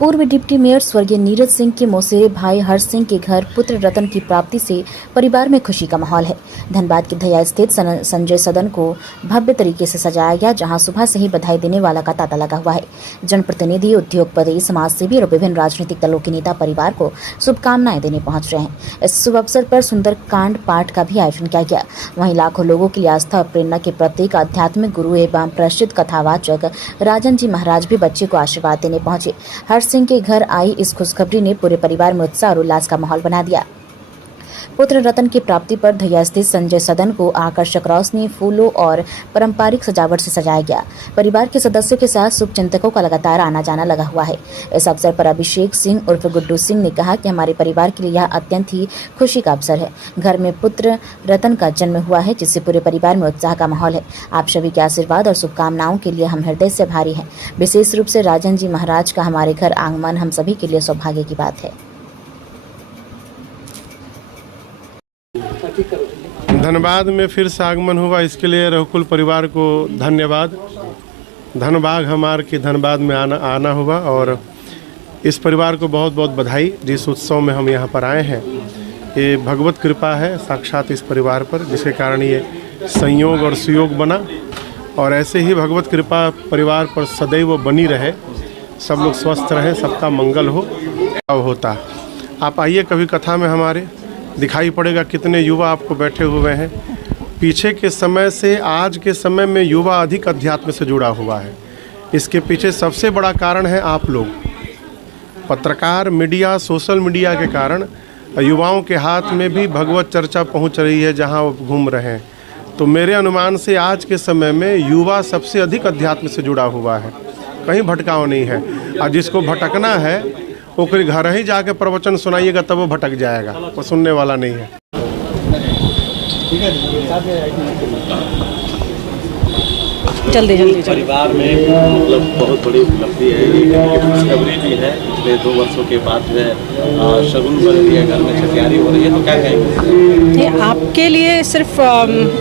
पूर्व deputy mayor स्वर्गीय नीरज सिंह के मौसेरे भाई हर्ष सिंह के घर पुत्र रतन की प्राप्ति से परिवार में खुशी का माहौल है। धनबाद के धैया स्थित संजय सदन को भव्य तरीके से सजाया गया, जहां सुबह से ही बधाई देने वाला का तांता लगा हुआ है। जनप्रतिनिधि, उद्योगपति, समाज सेवी और विभिन्न राजनीतिक दलों के नेता परिवार को शुभकामनाएं देने पहुंच रहे हैं। इस शुभ अवसर पर सुंदर कांड पाठ का भी आयोजन किया गया। वहीं लाखों लोगों के लिए आस्था और प्रेरणा के प्रतीक आध्यात्मिक गुरु एवं प्रसिद्ध कथावाचक राजन जी महाराज भी बच्चे को आशीर्वाद देने पहुंचे। हर्ष सिंह के घर आई इस खुशखबरी ने पूरे परिवार में उत्साह और उल्लास का माहौल बना दिया। पुत्र रतन की प्राप्ति पर धैया स्थित संजय सदन को आकर्षक रोशनी, फूलों और पारंपरिक सजावट से सजाया गया। परिवार के सदस्यों के साथ शुभचिंतकों का लगातार आना जाना लगा हुआ है। इस अवसर पर अभिषेक सिंह उर्फ गुड्डू सिंह ने कहा कि हमारे परिवार के लिए यह अत्यंत ही खुशी का अवसर है। घर में पुत्र रतन का जन्म हुआ है, जिससे पूरे परिवार में उत्साह का माहौल है। आप सभी के आशीर्वाद और शुभकामनाओं के लिए हम हृदय से आभारी हैं। विशेष रूप से राजन जी महाराज का हमारे घर आगमन हम सभी के लिए सौभाग्य की बात है। धनबाद में फिर से आगमन हुआ, इसके लिए रघुकुल परिवार को धन्यवाद। धनबाद हमार के धनबाद में आना हुआ और इस परिवार को बहुत बहुत बधाई। जिस उत्सव में हम यहाँ पर आए हैं, ये भगवत कृपा है साक्षात इस परिवार पर, जिसके कारण ये संयोग और सुयोग बना। और ऐसे ही भगवत कृपा परिवार पर सदैव बनी रहे, सब लोग स्वस्थ रहें, सबका मंगल होता। आप आइए कभी कथा में, हमारे दिखाई पड़ेगा कितने युवा आपको बैठे हुए हैं। पीछे के समय से आज के समय में युवा अधिक अध्यात्म से जुड़ा हुआ है। इसके पीछे सबसे बड़ा कारण है आप लोग, पत्रकार, मीडिया, सोशल मीडिया के कारण युवाओं के हाथ में भी भगवत चर्चा पहुंच रही है जहां वो घूम रहे हैं। तो मेरे अनुमान से आज के समय में युवा सबसे अधिक अध्यात्म से जुड़ा हुआ है, कहीं भटकाव नहीं है। और जिसको भटकना है वो फिर घर ही जाके प्रवचन सुनाइएगा, तब वो भटक जाएगा, वो सुनने वाला नहीं है। जल्दी परिवार में मतलब बहुत बड़ी उपलब्धि है, ये खुशखबरी भी है। पिछले 2 वर्षों के बाद जो है शगुन बन रही है, घर में छठियारी हो रही है, तो क्या कहेंगे? ये आपके लिए सिर्फ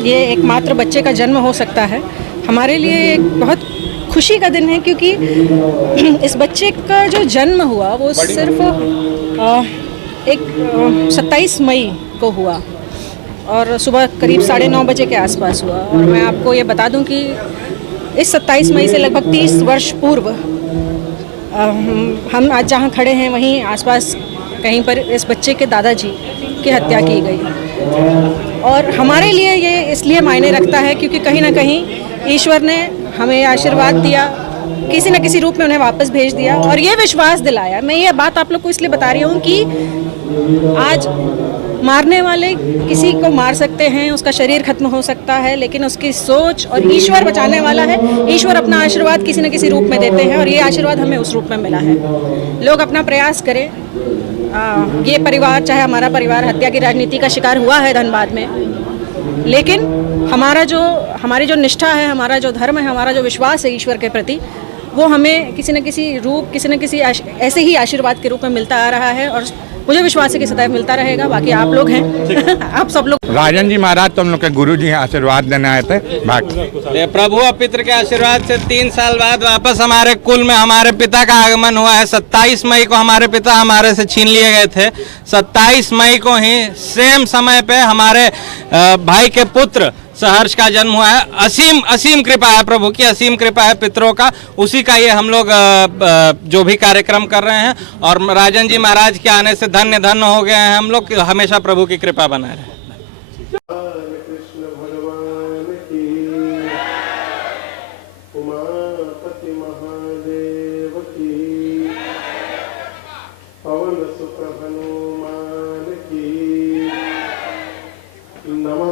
ये एकमात्र बच्चे का जन्म हो सकता है, हमारे लिए एक बहुत खुशी का दिन है, क्योंकि इस बच्चे का जो जन्म हुआ वो सिर्फ 27 मई को हुआ और सुबह करीब 9:30 बजे के आसपास हुआ। और मैं आपको ये बता दूं कि इस 27 मई से लगभग 30 वर्ष पूर्व हम आज जहाँ खड़े हैं वहीं आसपास कहीं पर इस बच्चे के दादाजी की हत्या की गई। और हमारे लिए ये इसलिए मायने रखता है क्योंकि कहीं ना कहीं ईश्वर ने हमें आशीर्वाद दिया, किसी न किसी रूप में उन्हें वापस भेज दिया और ये विश्वास दिलाया। मैं ये बात आप लोग को इसलिए बता रही हूँ कि आज मारने वाले किसी को मार सकते हैं, उसका शरीर खत्म हो सकता है, लेकिन उसकी सोच और ईश्वर बचाने वाला है। ईश्वर अपना आशीर्वाद किसी न किसी रूप में देते हैं और ये आशीर्वाद हमें उस रूप में मिला है। लोग अपना प्रयास करें। ये परिवार, चाहे हमारा परिवार, हत्या की राजनीति का शिकार हुआ है धनबाद में, लेकिन हमारी जो निष्ठा है, हमारा जो धर्म है, हमारा जो विश्वास है ईश्वर के प्रति, वो हमें किसी न किसी रूप, किसी न किसी ऐसे ही आशीर्वाद के रूप में मिलता आ रहा है और मुझे विश्वास है कि सदैव मिलता रहेगा। बाकी आप लोग हैं आप सब लोग। राजन जी महाराज तो हम लोग के गुरु जी आशीर्वाद देने आए थे। प्रभु और पितर के आशीर्वाद से 3 साल बाद वापस हमारे कुल में हमारे पिता का आगमन हुआ है। 27 मई को हमारे पिता हमारे से छीन लिए गए थे। 27 मई को ही सेम समय पे हमारे भाई के पुत्र सहर्ष का जन्म हुआ है। असीम कृपा है प्रभु की, असीम कृपा है पितरों का, उसी का ये हम लोग जो भी कार्यक्रम कर रहे हैं। और राजन जी महाराज के आने से धन्य धन्य हो गए हैं हम लोग। हमेशा प्रभु की कृपा बनाए रहे। नमः